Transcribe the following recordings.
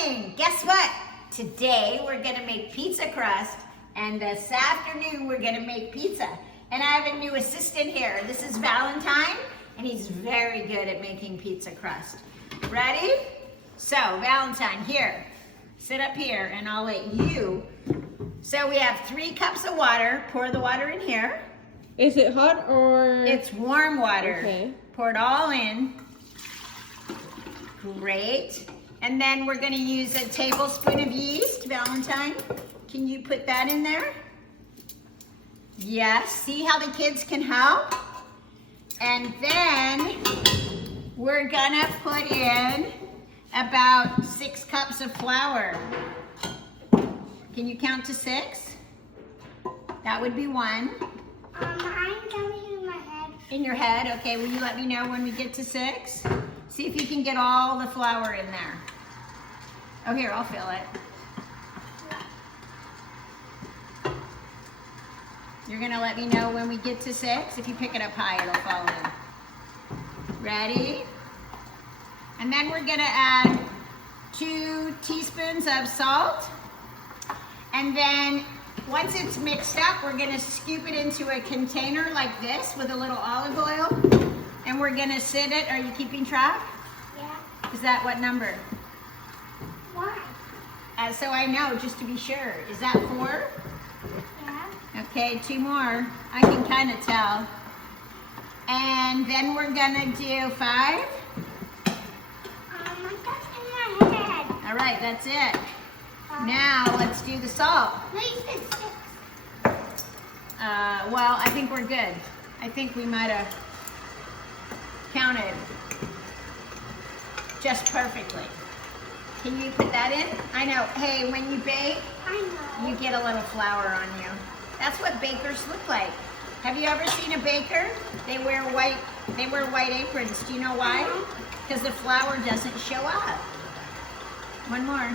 morning. Guess what? Today we're gonna make pizza crust, and this afternoon we're gonna make pizza. And I have a new assistant here. This is Valentine, and he's very good at making pizza crust. Ready? So Valentine, here, sit up here and I'll let you. So we have 3 cups of water. Pour the water in here. Is it hot or? It's warm water. Okay. Pour it all in. Great. And then we're going to use a tablespoon of yeast. Valentine, can you put that in there? Yes. See how the kids can help? And then we're going to put in about 6 cups of flour. Can you count to 6? That would be 1. I'm counting in my head. In your head? Okay, will you let me know when we get to 6? See if you can get all the flour in there. Oh, here, I'll fill it. You're gonna let me know when we get to 6? If you pick it up high, it'll fall in. Ready? And then we're gonna add 2 teaspoons of salt. And then once it's mixed up, we're gonna scoop it into a container like this with a little olive oil. And we're gonna sit it. Are you keeping track? Yeah. Is that what number? Why? So I know, just to be sure. Is that 4? Yeah. Okay, 2 more. I can kind of tell. And then we're gonna do 5. I got in my head. All right, that's it. Now let's do the salt. No, you said 6. Well, I think we're good. I think we might have counted just perfectly. Can you put that in? I know. Hey, when you bake, I know. you get a little flour on you. That's what bakers look like. Have you ever seen a baker? They wear white aprons. Do you know why? Because the flour doesn't show up. 1 more.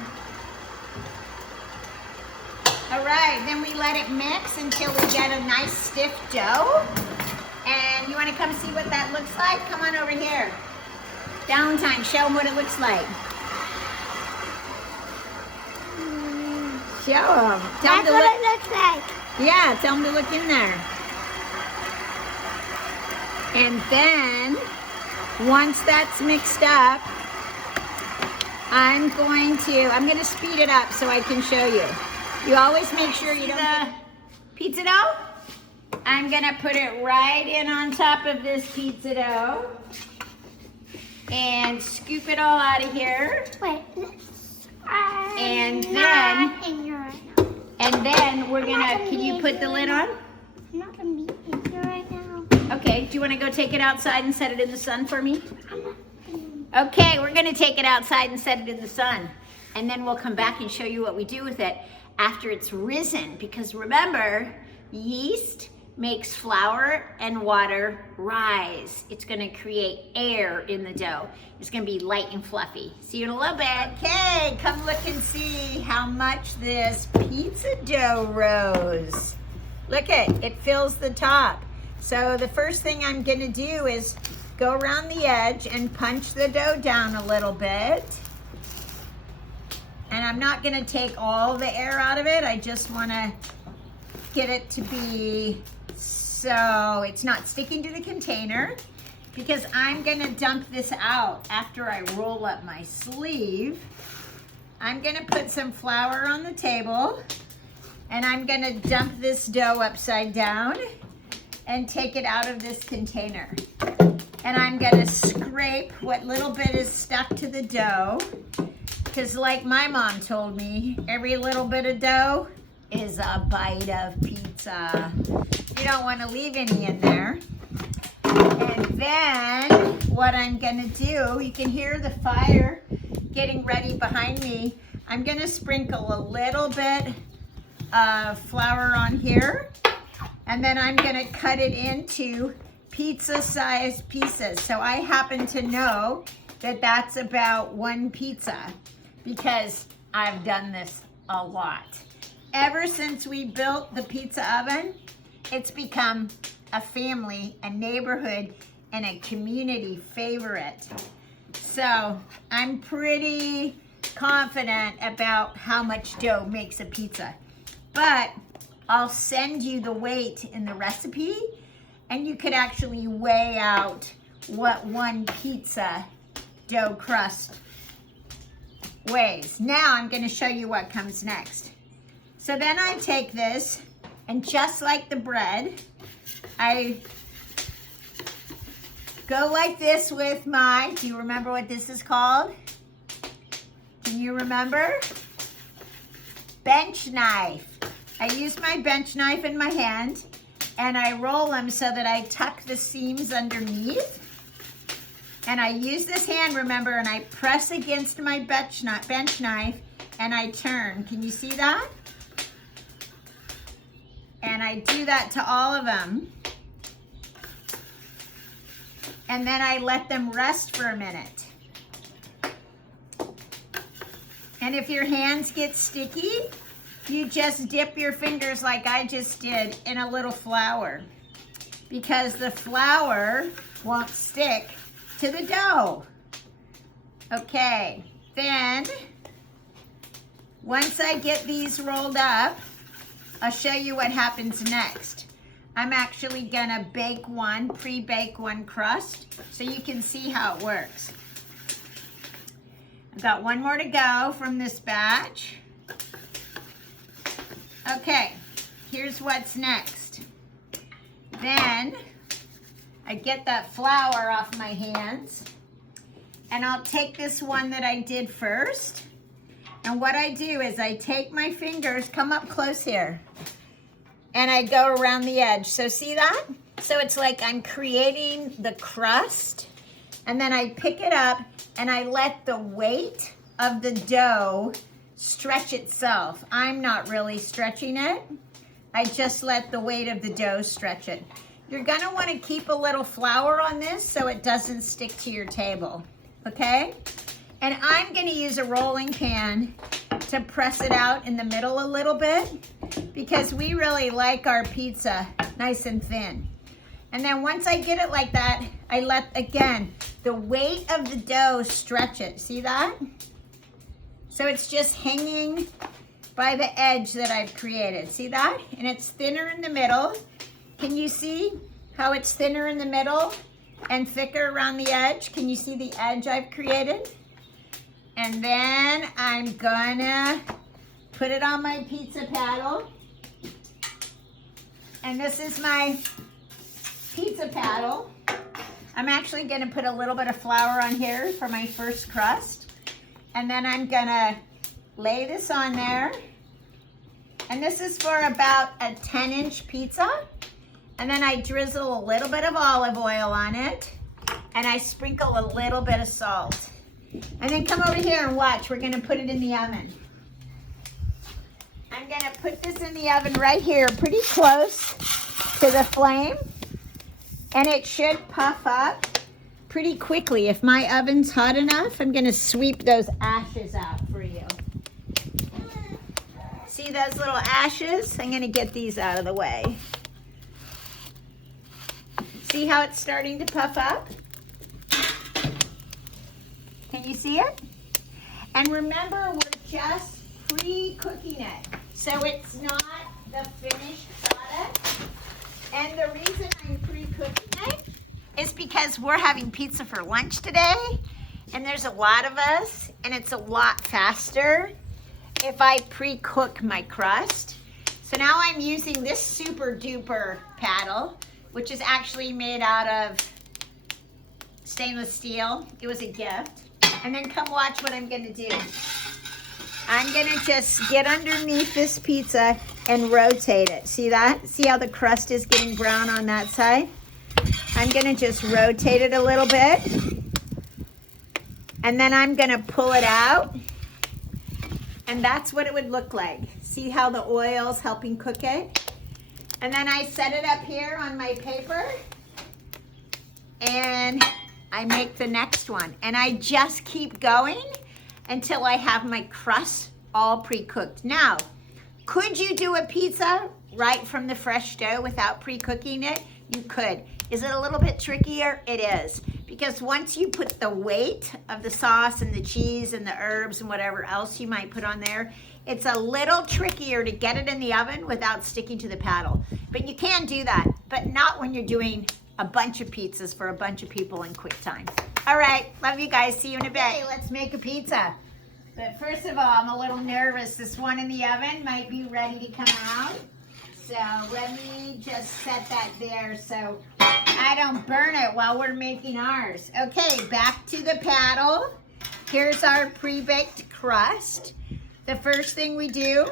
All right, then we let it mix until we get a nice stiff dough. And you want to come see what that looks like? Come on over here. Valentine, show them what it looks like. Show them. That's what it looks like. Yeah, tell them to look in there. And then, once that's mixed up, I'm going to speed it up so I can show you. You always make sure you don't get pizza dough. I'm gonna put it right in on top of this pizza dough and scoop it all out of here. Wait. And then- not in here right now. And then we're gonna, gonna can you be put the lid on? I'm not gonna be in here right now. Okay, do you wanna go take it outside and set it in the sun for me? I'm not gonna... Okay, we're gonna take it outside and set it in the sun. And then we'll come back and show you what we do with it after it's risen. Because remember, yeast makes flour and water rise. It's gonna create air in the dough. It's gonna be light and fluffy. See you in a little bit. Okay, come look and see how much this pizza dough rose. Look it fills the top. So the first thing I'm gonna do is go around the edge and punch the dough down a little bit. And I'm not gonna take all the air out of it. I just wanna get it to be so it's not sticking to the container, because I'm gonna dump this out after I roll up my sleeve. I'm gonna put some flour on the table, and I'm gonna dump this dough upside down and take it out of this container. And I'm gonna scrape what little bit is stuck to the dough, because like my mom told me, every little bit of dough is a bite of pizza. You don't want to leave any in there. And then what I'm gonna do, you can hear the fire getting ready behind me. I'm gonna sprinkle a little bit of flour on here, and then I'm gonna cut it into pizza-sized pieces. So I happen to know that that's about 1 pizza, because I've done this a lot. Ever since we built the pizza oven, it's become a family, a neighborhood, and a community favorite. So I'm pretty confident about how much dough makes a pizza. But I'll send you the weight in the recipe, and you could actually weigh out what one pizza dough crust weighs. Now I'm going to show you what comes next. So then I take this, and just like the bread, I go like this with my, do you remember what this is called? Can you remember? Bench knife. I use my bench knife in my hand, and I roll them so that I tuck the seams underneath. And I use this hand, remember, and I press against my bench knife, and I turn. Can you see that? And I do that to all of them. And then I let them rest for a minute. And if your hands get sticky, you just dip your fingers like I just did in a little flour, because the flour won't stick to the dough. Okay, then once I get these rolled up, I'll show you what happens next. I'm actually gonna bake one, pre-bake one crust, so you can see how it works. I've got one more to go from this batch. Okay, here's what's next. Then I get that flour off my hands, and I'll take this one that I did first. And what I do is I take my fingers, come up close here, and I go around the edge. So see that? So it's like I'm creating the crust, and then I pick it up and I let the weight of the dough stretch itself. I'm not really stretching it. I just let the weight of the dough stretch it. You're gonna wanna keep a little flour on this so it doesn't stick to your table, okay? And I'm gonna use a rolling pin to press it out in the middle a little bit, because we really like our pizza nice and thin. And then once I get it like that, I let, again, the weight of the dough stretch it. See that? So it's just hanging by the edge that I've created. See that? And it's thinner in the middle. Can you see how it's thinner in the middle and thicker around the edge? Can you see the edge I've created? And then I'm gonna put it on my pizza paddle. And this is my pizza paddle. I'm actually gonna put a little bit of flour on here for my first crust. And then I'm gonna lay this on there. And this is for about a 10-inch pizza. And then I drizzle a little bit of olive oil on it. And I sprinkle a little bit of salt. And then come over here and watch. We're gonna put it in the oven. I'm gonna put this in the oven right here, pretty close to the flame. And it should puff up pretty quickly. If my oven's hot enough, I'm gonna sweep those ashes out for you. See those little ashes? I'm gonna get these out of the way. See how it's starting to puff up? Can you see it? And remember, we're just pre-cooking it. So it's not the finished product. And the reason I'm pre-cooking it is because we're having pizza for lunch today. And there's a lot of us. And it's a lot faster if I pre-cook my crust. So now I'm using this super duper paddle, which is actually made out of stainless steel. It was a gift. And then come watch what I'm gonna do. I'm gonna just get underneath this pizza and rotate it. See that? See how the crust is getting brown on that side? I'm gonna just rotate it a little bit. And then I'm gonna pull it out. And that's what it would look like. See how the oil's helping cook it? And then I set it up here on my paper. And I make the next one. And I just keep going until I have my crust all pre-cooked. Now, could you do a pizza right from the fresh dough without pre-cooking it? You could. Is it a little bit trickier? It is. because once you put the weight of the sauce and the cheese and the herbs and whatever else you might put on there, it's a little trickier to get it in the oven without sticking to the paddle. But you can do that, but not when you're doing a bunch of pizzas for a bunch of people in quick time. All right, love you guys. See you in a bit. Okay, let's make a pizza. But first of all, I'm a little nervous. This one in the oven might be ready to come out. So let me just set that there so I don't burn it while we're making ours. Okay, back to the paddle. Here's our pre-baked crust. The first thing we do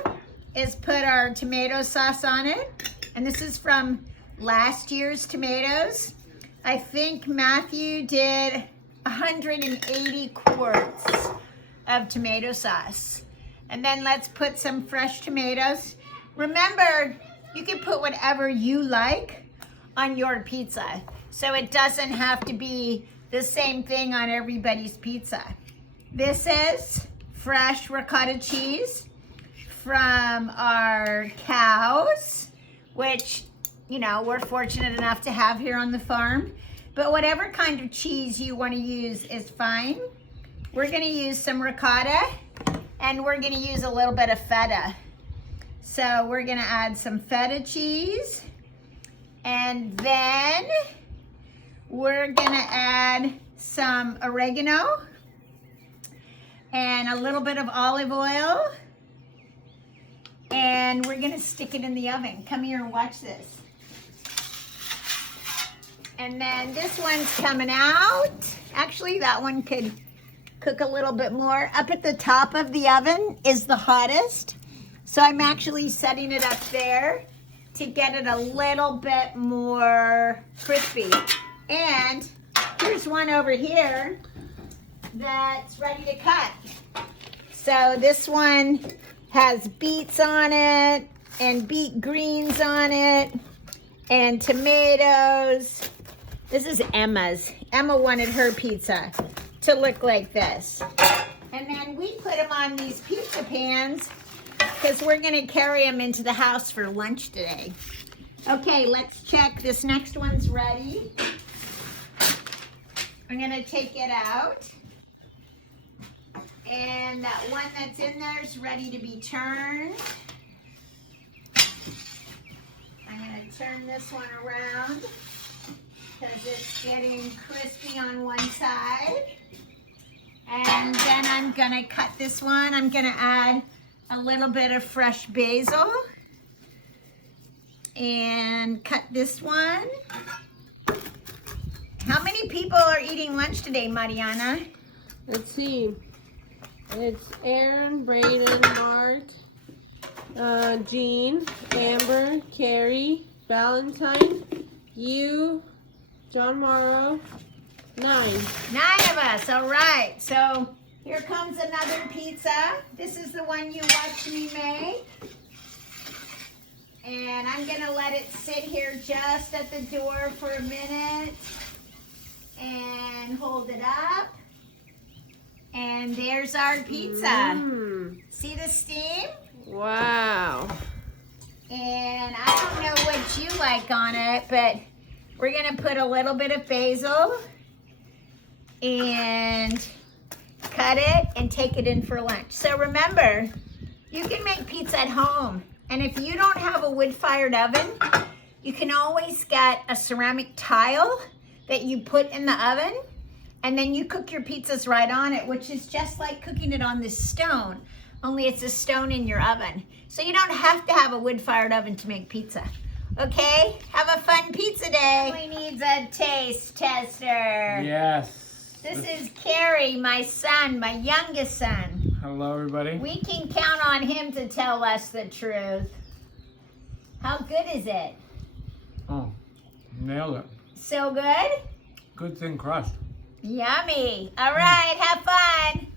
is put our tomato sauce on it. And this is from last year's tomatoes. I think Matthew did 180 quarts of tomato sauce. And then let's put some fresh tomatoes. Remember, you can put whatever you like on your pizza. So it doesn't have to be the same thing on everybody's pizza. This is fresh ricotta cheese from our cows, which, you know, we're fortunate enough to have here on the farm. But whatever kind of cheese you want to use is fine. We're going to use some ricotta, and we're going to use a little bit of feta. So we're going to add some feta cheese, and then we're going to add some oregano and a little bit of olive oil, and we're going to stick it in the oven. Come here and watch this. And then this one's coming out. Actually, that one could cook a little bit more. Up at the top of the oven is the hottest. So I'm actually setting it up there to get it a little bit more crispy. And here's one over here that's ready to cut. So this one has beets on it and beet greens on it and tomatoes. This is Emma's. Emma wanted her pizza to look like this. And then we put them on these pizza pans because we're going to carry them into the house for lunch today. Okay, let's check. This next one's ready. I'm going to take it out. And that one that's in there is ready to be turned. I'm going to turn this one around because it's getting crispy on one side. And then I'm going to cut this one. I'm going to add a little bit of fresh basil and cut this one. How many people are eating lunch today, Mariana? Let's see. It's Aaron, Brayden, Mark, Jean, Amber, Carrie, Valentine, you, John Morrow, 9. 9 of us, all right. So here comes another pizza. This is the one you watched me make. And I'm gonna let it sit here just at the door for a minute and hold it up. And there's our pizza. See the steam? Wow. And I don't know what you like on it, but we're gonna put a little bit of basil and cut it and take it in for lunch. So remember, you can make pizza at home. And if you don't have a wood-fired oven, you can always get a ceramic tile that you put in the oven, and then you cook your pizzas right on it, which is just like cooking it on this stone, only it's a stone in your oven. So you don't have to have a wood-fired oven to make pizza. Okay? Have a fun pizza day. Family needs a taste tester. Yes. This is Carrie, my son, my youngest son. Hello, everybody. We can count on him to tell us the truth. How good is it? Oh, nailed it. So good? Good thing crust. Yummy. All right, have fun.